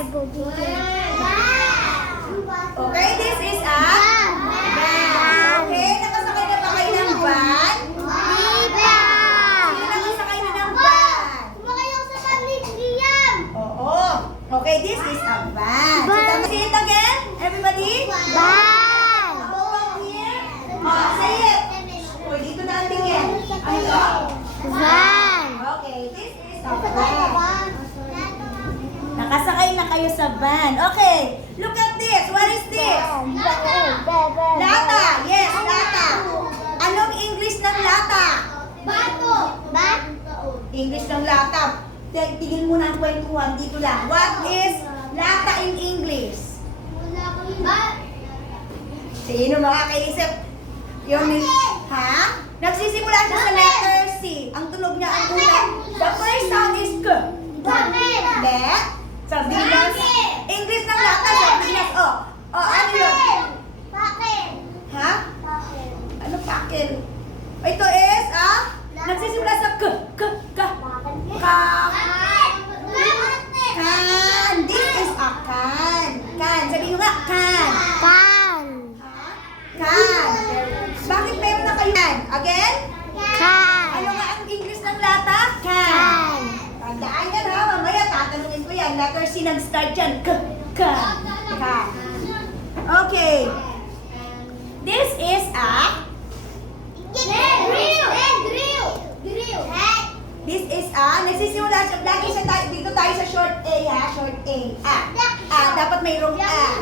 Okay, this is a van. Okay, nakasakay na ba kayo ng van? Sino nakasakay na ng van? Oo. Okay, this is a van. So, say it again, everybody. Go up here. Say it. O, dito na ang tingin. Ano ito? Okay, this is a van. Nakasakay na kayo sa van. Okay, look at this. What is this? Lata. Yes, lata. Anong English ng lata? English ng lata. Tingin mo na ang kwentuhan. Dito lang. What is lata in English? Sino makakaisip? Yung ha? Nagsisimula siya sa letter C. Ang tunog niya, ang unang. The first sound is K. Let. Sardinas. English ng lata. Sardinas. Ano yun? Ha? Ano pakin? Ito is, nagsisimula sa K. Can. This is a can. Can. Sabihin nyo nga, can. Can. Bakit meron na kayo? Again? Ano nga ang English ng lata? Can. Tandaan yan ha. Mamaya tatanungin ko yan. Letter C nag-start dyan. Can. Okay. This is a This is nagsisimula siya, lagi siya dito tayo sa short A ha, short A. Dapat mayroong A.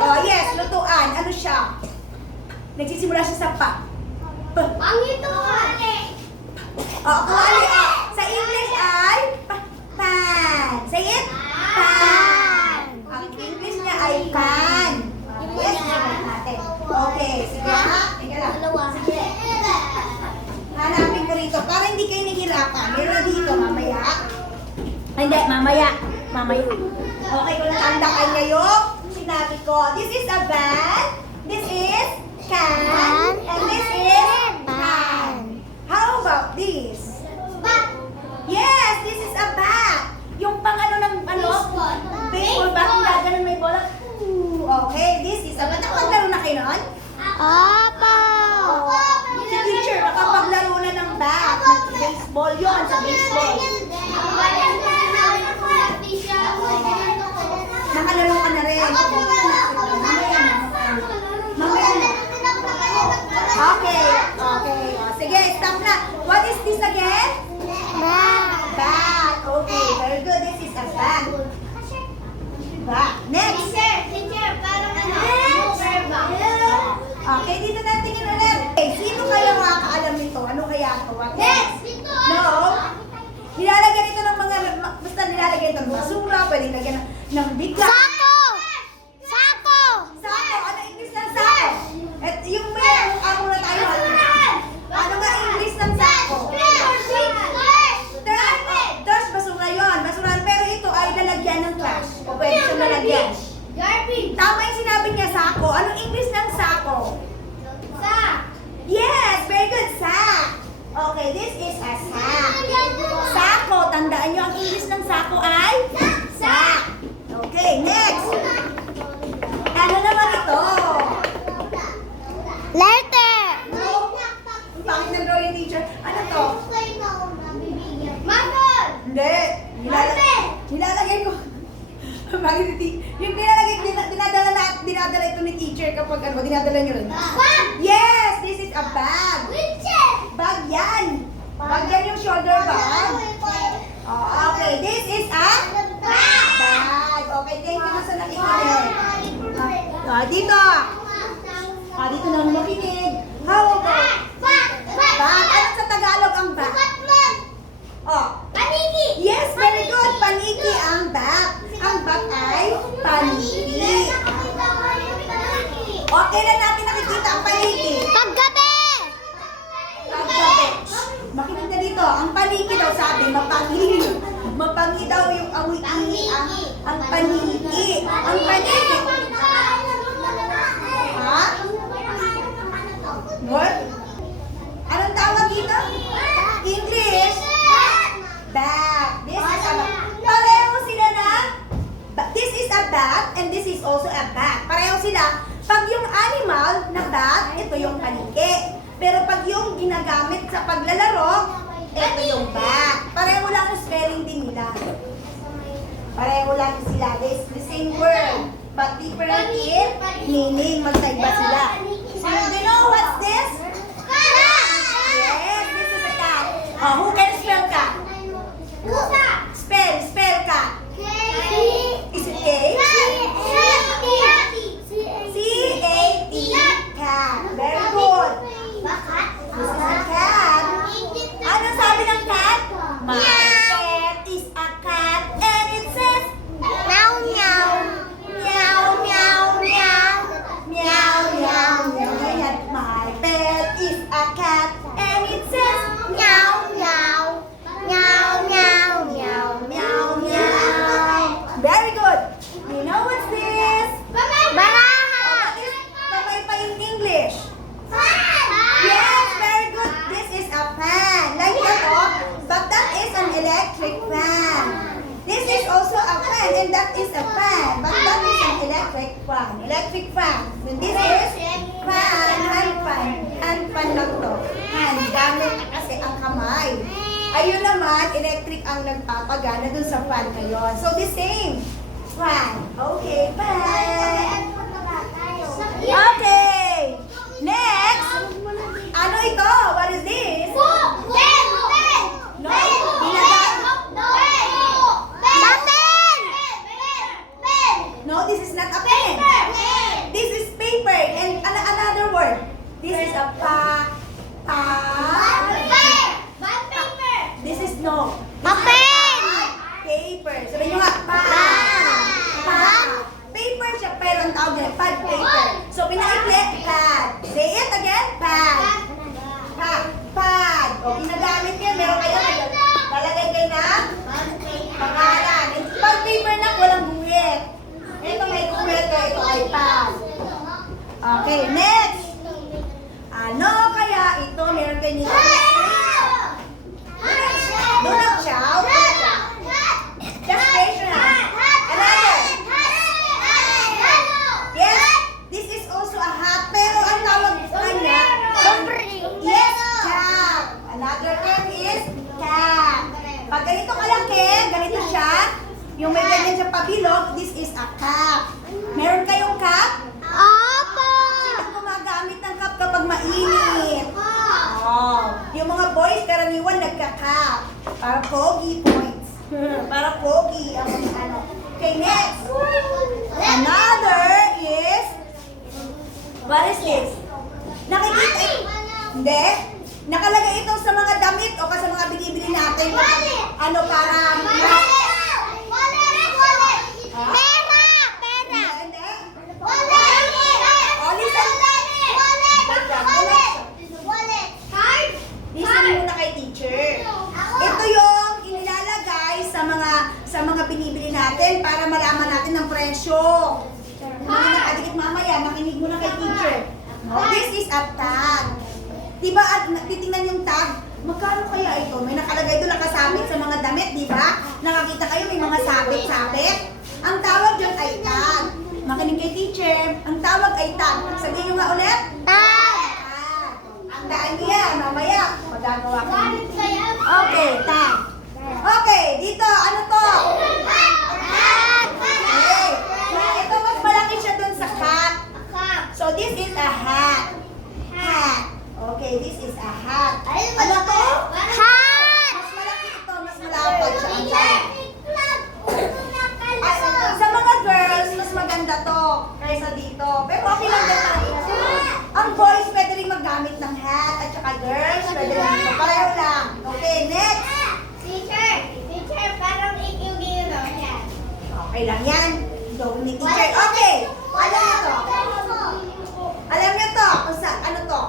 Oh yes, lutuan. Ano siya? Nagsisimula siya sa pa. Kuwali. Sa English ay pan. Say it. Pan. Ang English niya ay pan. Yes, natin. Okay, sige ha. Tingnan lang. Sige. Hanapin ko rito para hindi kayo nahihirapan. Meron na dito, mamaya. Hindi, mamaya. Okay, kung natandaan kayo, sinabi ko, this is a van, this is can, and this is pan. How about this? Yes, this is a bat. Yung pang baseball bat, yung gaganon may bola. Okay, this is a bat. Nakapaglaro na kayo noon? Si teacher, nakapaglaro na ng bat. Baseball yun, sa baseball. Nakalaro ka na rin. Okay. Sige, stop na. What is this again? Bat. Okay, very good. This is a bat. Next. Okay, dito na tingin ulit. Okay, sino kaya makakaalam nito? Ano kaya ito? Next! No? Nilalagyan ito ng mga, basta nilalagyan ito ng basura, pwedeng lagyan ng bigla. Sako! Ano English ng sako? At yung ako na tayo. Ano nga English ng sako? Trash, basura yun. Basura, pero ito ay lalagyan ng trash. O pwede siyang lalagyan. Tama yung sinabi niya, sako. Anong English ng sako? Yes, very good, sack. Okay, this is a sack. Sako, tandaan niyo ang English ng sako ay sack. Okay, next. Ano naman ito? Bakit nag-drawing teacher? Ano to? Hindi. Nilalagay ko. Yung dinadala ito ni teacher kapag dinadala nyo rin. Yes, this is a bag. Bag yan. Bag yan yung shoulder bag. Okay, this is a bag. Okay, thank you na sa nakikinig. Dito. Dito na makinig. How about? Bag. Ano sa Tagalog ang bag? Paniki! Yes, very good. Paniki ang bag. Ang bag ay paniki. Okay na natin nakikita ang paniki. Paggabi! Makinig na dito. Ang paniki daw sabi, mapangi. Mapangi daw yung awiki. Ang paniki. Ang paniki. Ha? What? Anong tawag dito? English? Bag. This is a bag. Pareho sila na is also a bat. Pareho sila. Pag yung animal na bat, ito yung paliki. Pero pag yung ginagamit sa paglalaro, ito yung bat. Pareho lang yung spelling din nila. Pareho lang sila. It's the same word. But different in meaning. Magkaiba sila. So, do you know what's this? Yes, this is a cat. Oh, who can spell cat? Spell cat. Is it A? C-A-T. Cat. Very good. This is a cat. Ano sabi ng cat? My pet is a cat and it says meow meow. Meow meow meow. Meow meow meow. Ayan. My pet is a cat and it says meow meow. Meow meow meow meow meow. Very good. You know what's this? Babay pa in English. Yes, very good. This is a fan. Like ito, but that is an electric fan. This is also a fan, and that is a fan, but that is an electric fan. Electric fan. And this is fan, hand fan. Hand fan lang to. Hand, gamit kasi ang kamay. Ayun naman, electric ang nagpapagana dun sa fan ngayon. So, the same. Fan. Okay, fan. Okay. Next. Ano ito? What is this? No. No, this is not a pen. This is paper. And another word. This is a This is no. Paper. Sabi nyo nga, paper siya, pero ang tawag nila, pad paper. So, pinaikli, pad. Say it again, pad. Pad. O, ginagamit niya, meron kayo, lalagay kayo na pangalan. Pad paper na, walang guhit. Ito may guhit ka, ito ay pad. Okay, next. Ano kaya ito, meron kayo nito? Donut chow. Just raise your hand. Another. Yes, this is also a hat. Pero ang tawag sa kanya, yes, cap. Another term is cap. Pag ganito kalaki, ganito siya, yung may ganyan siya pabilog, this is a cap. Meron kayong cap? Sino gumagamit ng cap kapag mainit? Oh, yung mga boys karaniwan nagka-cap. Para pogi points. Para pogi ang ano. Okay, next. Another is, what is this? Nakikita? Hindi. Nakalagay ito sa mga damit o sa mga binibili natin. Ano para... Listen muna kay teacher. Ito yung inilalagay sa mga binibili natin para malaman natin ang presyo. Hindi na nakadikit mamaya, makinig muna kay teacher. No, this is a tag. Diba, titingnan yung tag, magkano kaya ito? May nakalagay doon nakasabit sa mga damit, diba? Nakakita kayo may mga sabit-sabit. Ang tawag dyan ay tag. Makinig kay teacher, ang tawag ay tag. Sabihin nyo nga ulit? Tag! Tandaan niyo yan, mamaya, magagawa ko. Okay, tag. Okay, dito, ano to? Okay. Ito, mas malaki siya dun sa hat. So, this is a hat. Hat. Okay, this is a hat. Ano to? Hat! Mas malaki ito, mas malapad siya. Sa mga girls, mas maganda to kaysa dito. Pero okay lang din tayo. Ang boys pwede rin maggamit ng hat at saka girls pwede rin ito. Pareho lang. Okay, next. Teacher, parang yung ginawa niya. Okay lang yan. Gawin ni teacher. Okay. Alam niyo to. Alam niyo to. Kung sa, ano to?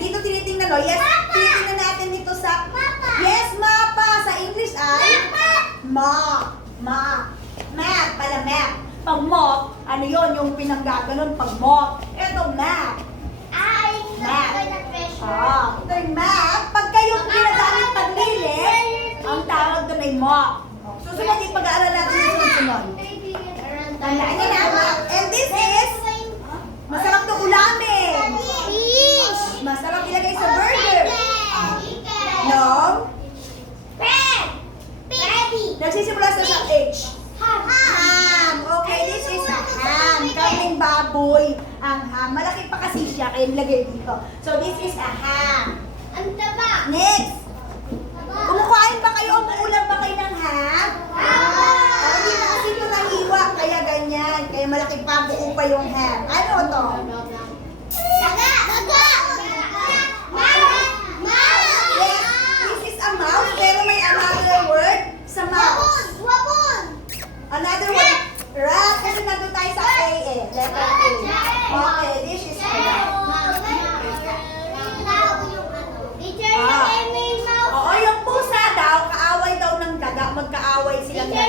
Dito tinitingnan lo. Yes, tinitingnan natin dito sa... Yes, mapa. Sa English ay... Map. Map. Map. Pala map. Pag mop, ano yon yung pinanggaganon pag mop. Ito map. Map. Ito yung map. Pag kayo ginagamit paglinis, ang tawag doon ay mop. Susunod yung pag-aaral natin yung susunod. Tandaan niyo na. And this is, masarap to ulamin. Fish. Masarap ilagay sa burger. No? Bread. Baby. Nagsisimula sa H. Ham. Okay, this is a ham. Kaming baboy. Ang ham. Malaki pa kasi siya, kaya nilagay dito. So, this is a ham. Ang taba. Next. Kumukain ba kayo o muulam ba kayo ng ham? Hindi na kasi ito nahiwa, kaya ganyan. Kaya malaki pa, buo pa yung ham. Ano to? Daga. Daga. Mouse. Yes, this is a mouse, pero may another word sa mouse. Wabon. Another word, rat, kasi nandun tayo sa A eh. Letter A. Okay, this is a rat. Teacher, Ah. lagay mo yung mouse. Oo, yung pusa daw, kaaway daw ng daga, magkaaway silang Teacher,